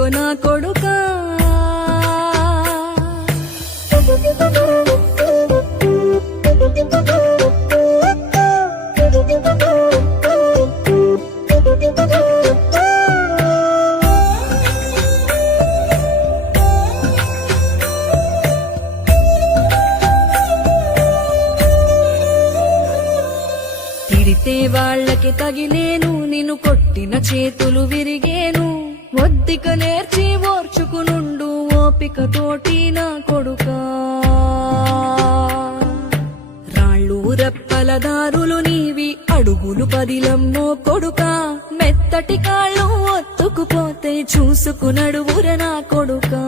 తెలుసుకో నా కొడుకా. తిడితే వాళ్ళకి తగిలేను, నిన్ను కొట్టిన చేతులు విరిగేను. ఒద్దిక నేర్చి ఓర్చుకునుండు ఓపికతోటి నా కొడుకా. రాళ్ళు రెప్పల దారులు నీవి, అడుగులు పదిలమ్మో కొడుకా. మెత్తటి కాళ్ళు ఒత్తుకుపోతే చూసుకునడువుర నా కొడుకా.